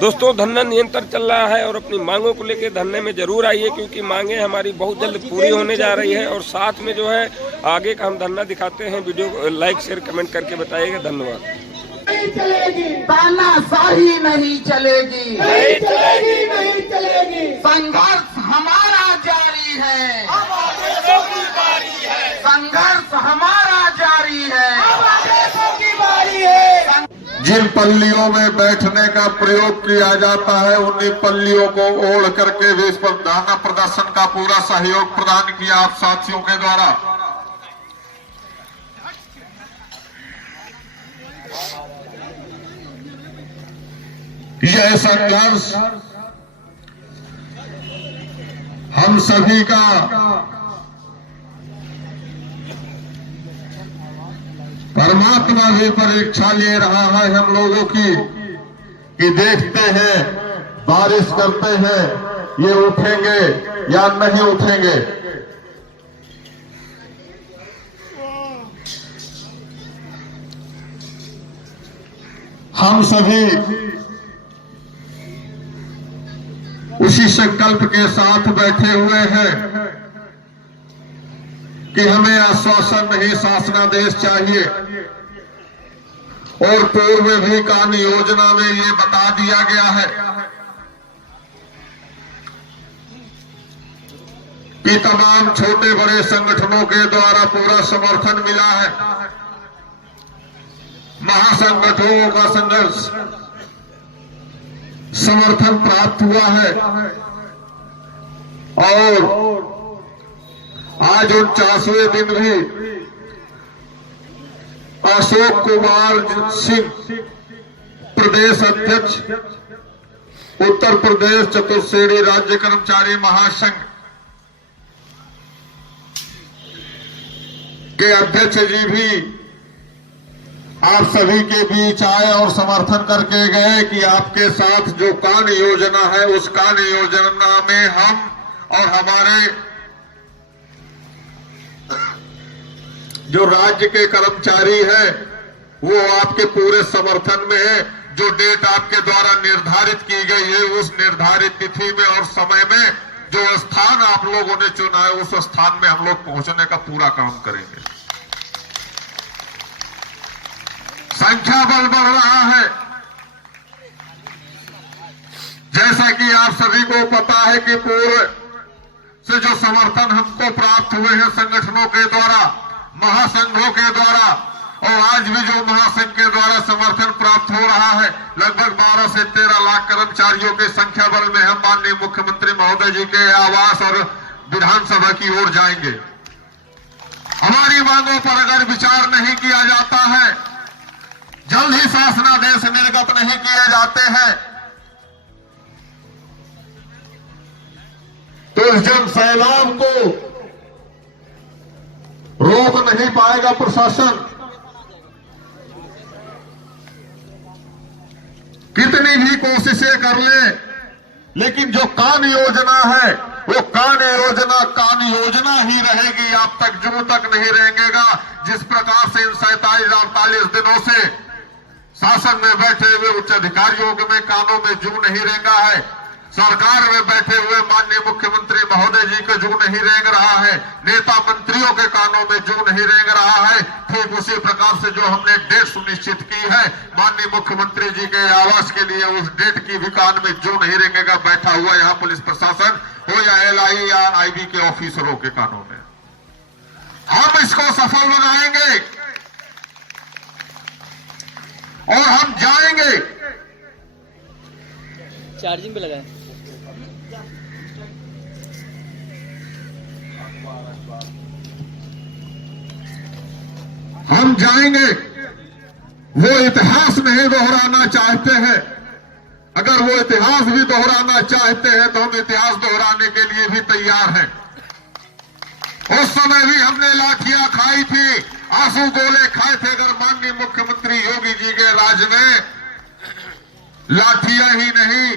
दोस्तों धरना निरंतर चल रहा है और अपनी मांगों को लेकर धरने में जरूर आइए, क्योंकि मांगे हमारी बहुत जल्द पूरी होने जा रही है। और साथ में जो है आगे का हम धरना दिखाते हैं। वीडियो को लाइक शेयर कमेंट करके बताइएगा। धन्यवाद। नहीं चलेगी, तानाशाही नहीं चलेगी, नहीं चलेगी, नहीं चलेगी। संघर्ष हमारा जारी है, अब आदेशों की बारी है, संघर्ष हमारा जारी है, अब आदेशों की बारी है। जिन पल्लियों में बैठने का प्रयोग किया जाता है उन्हीं पल्लियों को ओढ़ करके भी इस पर धरना प्रदर्शन का पूरा सहयोग प्रदान किया आप साथियों के द्वारा। यह संघर्ष हम सभी का परमात्मा भी परीक्षा ले रहा है हम लोगों की, कि देखते हैं बारिश करते हैं ये उठेंगे या नहीं उठेंगे। हम सभी उसी संकल्प के साथ बैठे हुए हैं कि हमें आश्वासन नहीं शासनादेश चाहिए। और पूर्व में भी कार्य योजना में ये बता दिया गया है कि तमाम छोटे बड़े संगठनों के द्वारा पूरा समर्थन मिला है। महासंगठनों का संघर्ष समर्थन प्राप्त हुआ है। और आज 49वें दिन भी अशोक कुमार सिंह प्रदेश अध्यक्ष उत्तर प्रदेश चतुर्श्रेणी राज्य कर्मचारी महासंघ के अध्यक्ष जी भी आप सभी के बीच आए और समर्थन करके गए कि आपके साथ जो कार्य योजना है उस कार्य योजना में हम और हमारे जो राज्य के कर्मचारी हैं वो आपके पूरे समर्थन में है। जो डेट आपके द्वारा निर्धारित की गई है उस निर्धारित तिथि में और समय में जो स्थान आप लोगों ने चुना है उस स्थान में हम लोग पहुंचने का पूरा काम करेंगे। संख्या बल बढ़ रहा है, जैसा कि आप सभी को पता है कि पूर्व से जो समर्थन हमको प्राप्त हुए हैं संगठनों के द्वारा, महासंघों के द्वारा, और आज भी जो महासंघ के द्वारा समर्थन प्राप्त हो रहा है, लगभग 12 से 13 लाख कर्मचारियों के संख्या बल में हम माननीय मुख्यमंत्री महोदय जी के आवास और विधानसभा की ओर जाएंगे। हमारी मांगों पर अगर विचार नहीं किया जाता है, जल्द ही शासनादेश निर्गत नहीं किए जाते हैं, तो इस जन सैलाब को रोक नहीं पाएगा प्रशासन। कितनी भी कोशिशें कर ले, लेकिन जो कान योजना है वो कान योजना ही रहेगी। आप तक जूं तक नहीं रहेगा। जिस प्रकार से इन 47-48 दिनों से शासन में बैठे हुए उच्च अधिकारियों में कानों में जू नहीं रेंगा है, सरकार में बैठे हुए माननीय मुख्यमंत्री महोदय जी के जू नहीं रेंग रहा है, नेता मंत्रियों के कानों में जू नहीं रेंग रहा है, ठीक उसी प्रकार से जो हमने डेट सुनिश्चित की है माननीय मुख्यमंत्री जी के आवास के लिए, उस डेट की भी कान में जू नहीं रेंगेगा बैठा हुआ यहाँ पुलिस प्रशासन हो या LI या IB के ऑफिसरों के कानों में। हम इसको सफल बनाएंगे और हम जाएंगे। चार्जिंग पे लगाए। हम जाएंगे। वो इतिहास नहीं दोहराना चाहते हैं। अगर वो इतिहास भी दोहराना चाहते हैं तो हम इतिहास दोहराने के लिए भी तैयार हैं। उस समय भी हमने लाठियां खाई थी, आंसू गोले खाए थे। अगर माननीय मुख्यमंत्री योगी जी के राज में लाठियां ही नहीं,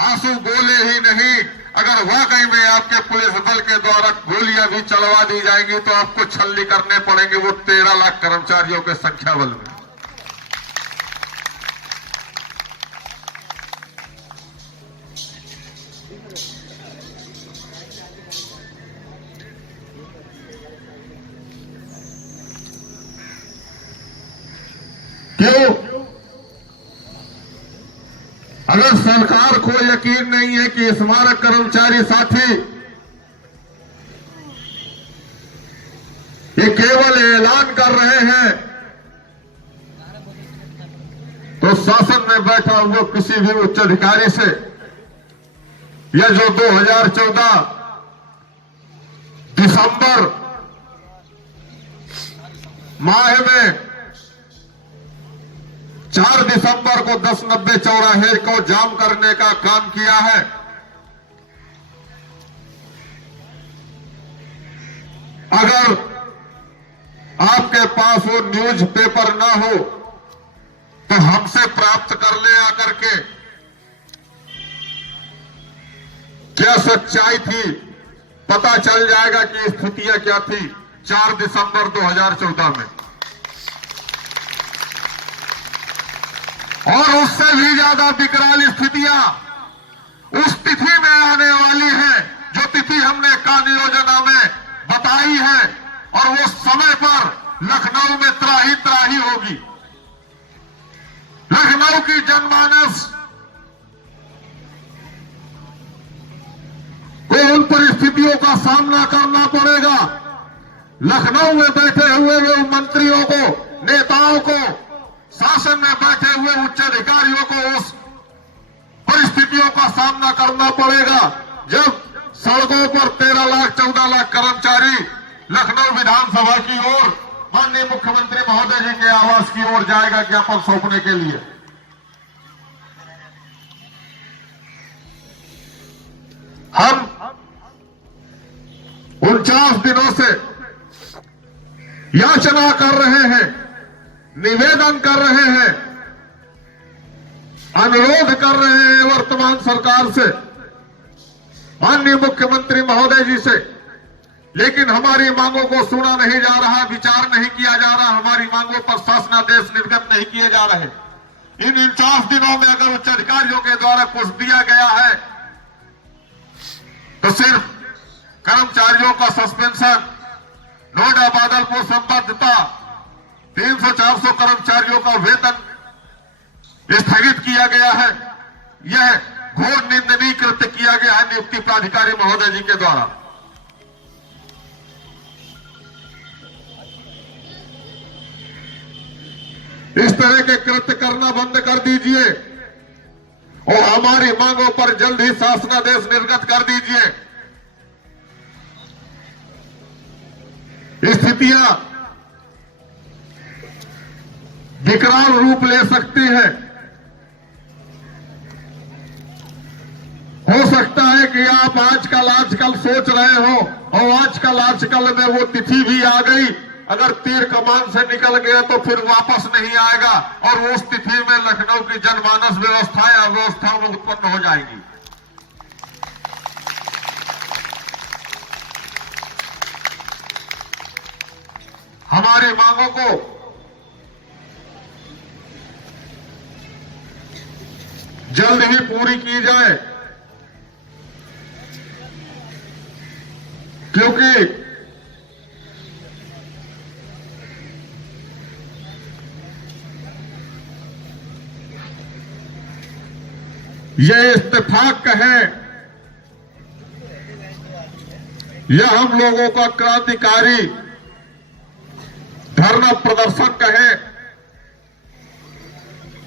आंसू गोले ही नहीं, अगर वाकई में आपके पुलिस बल के द्वारा गोलियां भी चलवा दी जाएंगी तो आपको छलनी करने पड़ेंगे वो 13 लाख कर्मचारियों के संख्या बल में। क्यों? अगर सरकार को यकीन नहीं है कि स्मारक कर्मचारी साथी ये केवल ऐलान कर रहे हैं, तो शासन में बैठा हुआ किसी भी उच्च अधिकारी से यह जो 2014 दिसंबर माह में 4 दिसंबर को 1090 चौराहे को जाम करने का काम किया है, अगर आपके पास वो न्यूज पेपर ना हो तो हमसे प्राप्त कर ले आकर के। क्या सच्चाई थी, पता चल जाएगा कि स्थितियां क्या थी 4 दिसंबर 2014 में। और उससे भी ज्यादा विकराल स्थितियां उस तिथि में आने वाली है जो तिथि हमने कार्य योजना में बताई है, और वो समय पर लखनऊ में त्राही त्राही होगी। लखनऊ की जनमानस को उन परिस्थितियों का सामना करना पड़ेगा। लखनऊ में बैठे हुए लोग मंत्रियों को, नेताओं को, शासन में बैठे हुए उच्च अधिकारियों को उस परिस्थितियों का सामना करना पड़ेगा जब सड़कों पर 13 लाख 14 लाख कर्मचारी लखनऊ विधानसभा की ओर, माननीय मुख्यमंत्री महोदय जी के आवास की ओर जाएगा ज्ञापन सौंपने के लिए। हम 49 दिनों से याचना कर रहे हैं, निवेदन कर रहे हैं, अनुरोध कर रहे हैं वर्तमान सरकार से, माननीय मुख्यमंत्री महोदय जी से, लेकिन हमारी मांगों को सुना नहीं जा रहा, विचार नहीं किया जा रहा, हमारी मांगों पर शासनादेश निर्गत नहीं किए जा रहे। इन 49 दिनों में अगर उच्च अधिकारियों के द्वारा कुछ दिया गया है तो सिर्फ कर्मचारियों का सस्पेंशन, नोएडा बादलपुर संबद्धता, 300-400 कर्मचारियों का वेतन स्थगित किया गया है। यह घोर निंदनीय कृत्य किया गया है नियुक्ति प्राधिकारी महोदय जी के द्वारा। इस तरह के कृत्य करना बंद कर दीजिए और हमारी मांगों पर जल्द ही शासनादेश निर्गत कर दीजिए। स्थितियां विकराल रूप ले सकती है। हो सकता है कि आप आजकल सोच रहे हो और आजकल में वो तिथि भी आ गई, अगर तीर कमान से निकल गया तो फिर वापस नहीं आएगा और उस तिथि में लखनऊ की जनमानस व्यवस्थाएं अव्यवस्थाओं में उत्पन्न हो जाएगी। हमारी मांगों को जल्द ही पूरी की जाए, क्योंकि यह इत्तेफाक है, यह हम लोगों का क्रांतिकारी धरना प्रदर्शन कहे।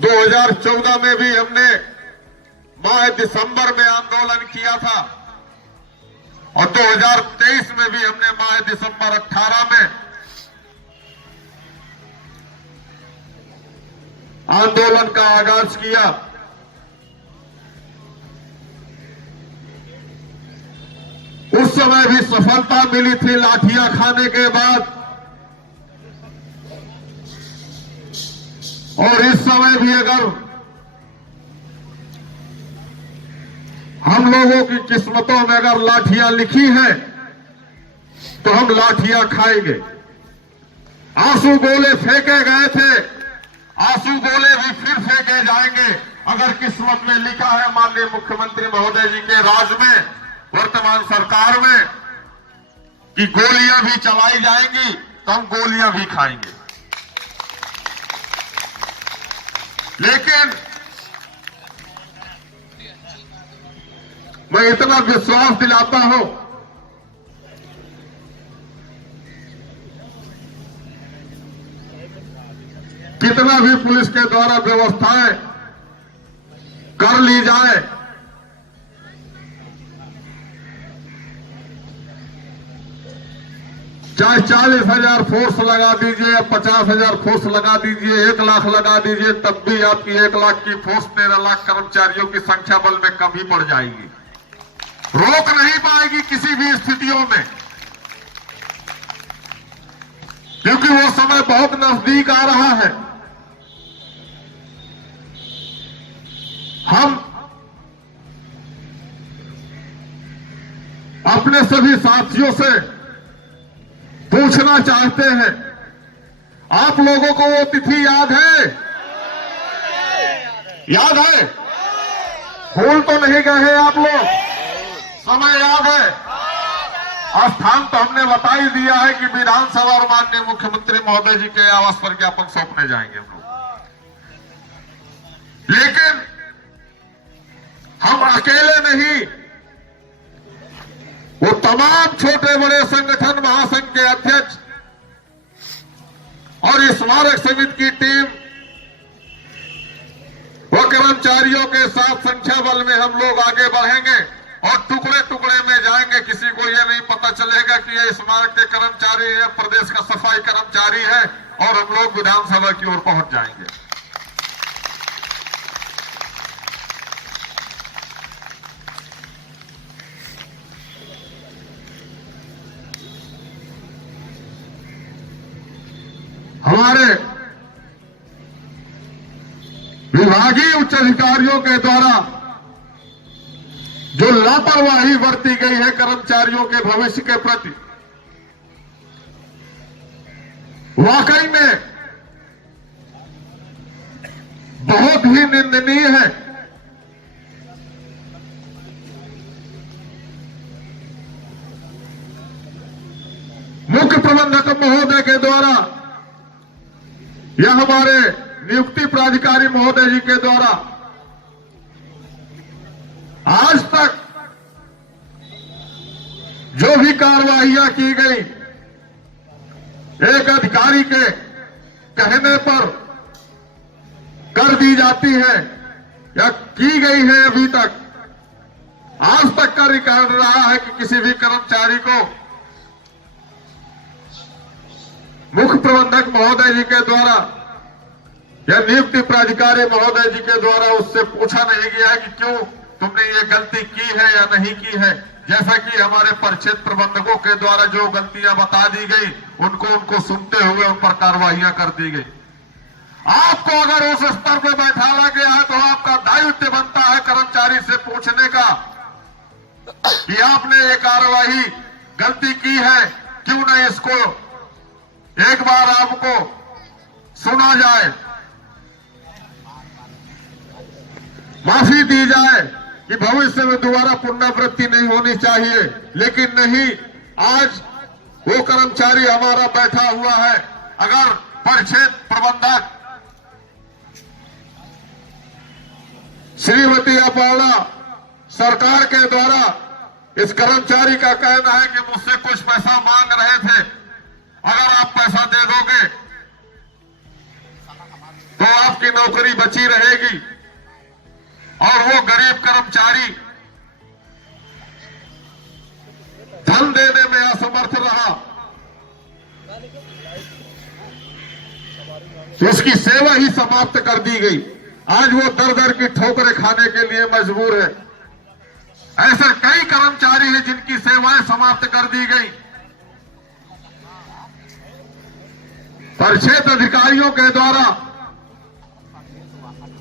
2014 में भी हमने माह दिसंबर में आंदोलन किया था और 2023 में भी हमने माह दिसंबर 18 में आंदोलन का आगाज किया। उस समय भी सफलता मिली थी लाठियां खाने के बाद, और इस समय भी अगर हम लोगों की किस्मतों में अगर लाठियां लिखी हैं तो हम लाठियां खाएंगे। आंसू गोले फेंके गए थे, आंसू गोले भी फिर फेंके जाएंगे अगर किस्मत में लिखा है माननीय मुख्यमंत्री महोदय जी के राज में, वर्तमान सरकार में, कि गोलियां भी चलाई जाएंगी तो हम गोलियां भी खाएंगे। लेकिन मैं इतना विश्वास दिलाता हूं, कितना भी पुलिस के द्वारा व्यवस्थाएं कर ली जाए, चाहे 40,000 फोर्स लगा दीजिए या 50,000 फोर्स लगा दीजिए, 1 लाख लगा दीजिए, तब भी आपकी 1 लाख की फोर्स 13 लाख कर्मचारियों की संख्या बल में कमी पड़ जाएगी, रोक नहीं पाएगी किसी भी स्थितियों में, क्योंकि वो समय बहुत नजदीक आ रहा है। हम अपने सभी साथियों से पूछना चाहते हैं, आप लोगों को वो तिथि याद है? याद है? भूल तो नहीं गए हैं आप लोग? समय याद है? स्थान तो हमने बता ही दिया है कि विधानसभा और माननीय मुख्यमंत्री महोदय जी के आवास पर ज्ञापन सौंपने जाएंगे हम लोग। लेकिन हम अकेले नहीं, वो तमाम छोटे बड़े संगठन महासंघ के अध्यक्ष और स्मारक समिति की टीम व कर्मचारियों के साथ संख्या बल में हम लोग आगे बढ़ेंगे और टुकड़े टुकड़े में जाएंगे। किसी को यह नहीं पता चलेगा कि यह स्मारक के कर्मचारी है, प्रदेश का सफाई कर्मचारी है, और हम लोग विधानसभा की ओर पहुंच जाएंगे। हमारे विभागीय उच्च अधिकारियों के द्वारा जो लापरवाही बरती गई है कर्मचारियों के भविष्य के प्रति, वाकई में बहुत ही निंदनीय है। मुख्य प्रबंधक महोदय के द्वारा या हमारे नियुक्ति प्राधिकारी महोदय जी के द्वारा आज तक जो भी कार्रवाइयां की गई, एक अधिकारी के कहने पर कर दी जाती है या की गई है, अभी तक आज तक का रिकॉर्ड रहा है कि किसी भी कर्मचारी को मुख्य प्रबंधक महोदय जी के द्वारा या नियुक्ति प्राधिकारी महोदय जी के द्वारा उससे पूछा नहीं गया है कि क्यों तुमने ये गलती की है या नहीं की है। जैसा कि हमारे परिक्षेत्र प्रबंधकों के द्वारा जो गलतियां बता दी गई, उनको सुनते हुए उन पर कार्रवाइयां कर दी गई। आपको अगर उस स्तर पर बैठाया गया है तो आपका दायित्व बनता है कर्मचारी से पूछने का कि आपने ये कार्रवाई गलती की है, क्यों न इसको एक बार आपको सुना जाए, माफी दी जाए कि भविष्य में दोबारा पुनरावृत्ति नहीं होनी चाहिए। लेकिन नहीं, आज वो कर्मचारी हमारा बैठा हुआ है। अगर परिक्षेत्र प्रबंधक श्रीमती अपर्णा सरकार के द्वारा इस कर्मचारी का कहना है कि मुझसे कुछ पैसा मांग रहे थे, अगर आप पैसा दे दोगे तो आपकी नौकरी बची रहेगी, और वो गरीब कर्मचारी धन देने में असमर्थ रहा, उसकी सेवा ही समाप्त कर दी गई। आज वो दर दर की ठोकरें खाने के लिए मजबूर है। ऐसे कई कर्मचारी हैं जिनकी सेवाएं समाप्त कर दी गई। परिक्षेत्र अधिकारियों के द्वारा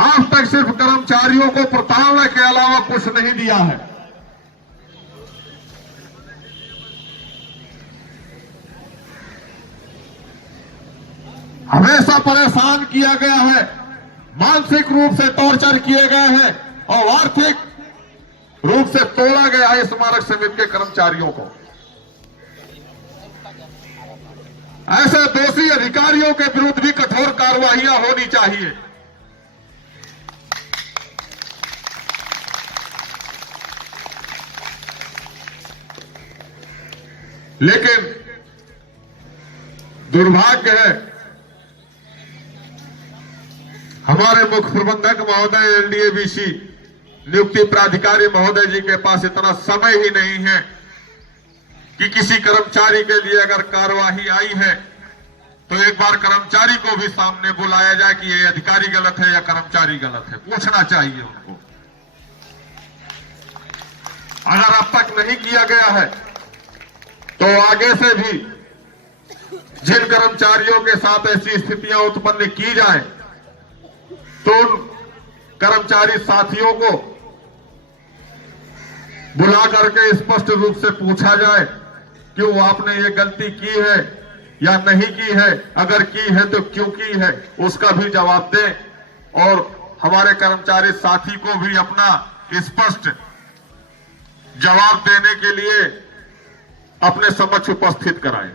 आज तक सिर्फ कर्मचारियों को प्रताड़ना के अलावा कुछ नहीं दिया है। हमेशा परेशान किया गया है, मानसिक रूप से टॉर्चर किए गए हैं और आर्थिक रूप से तोड़ा गया है स्मारक समिति के कर्मचारियों को। ऐसे दोषी अधिकारियों के विरुद्ध भी कठोर कार्रवाइयां होनी चाहिए। लेकिन दुर्भाग्य है हमारे मुख्य प्रबंधक महोदय एलडीएबीसी नियुक्ति प्राधिकारी महोदय जी के पास इतना समय ही नहीं है कि किसी कर्मचारी के लिए अगर कार्यवाही आई है तो एक बार कर्मचारी को भी सामने बुलाया जाए कि ये अधिकारी गलत है या कर्मचारी गलत है, पूछना चाहिए उनको। अगर अब तक नहीं किया गया है तो आगे से भी जिन कर्मचारियों के साथ ऐसी स्थितियां उत्पन्न की जाए तो उन कर्मचारी साथियों को बुला करके स्पष्ट रूप से पूछा जाए कि वो आपने ये गलती की है या नहीं की है, अगर की है तो क्यों की है, उसका भी जवाब दें और हमारे कर्मचारी साथी को भी अपना स्पष्ट जवाब देने के लिए अपने समक्ष उपस्थित कराएं।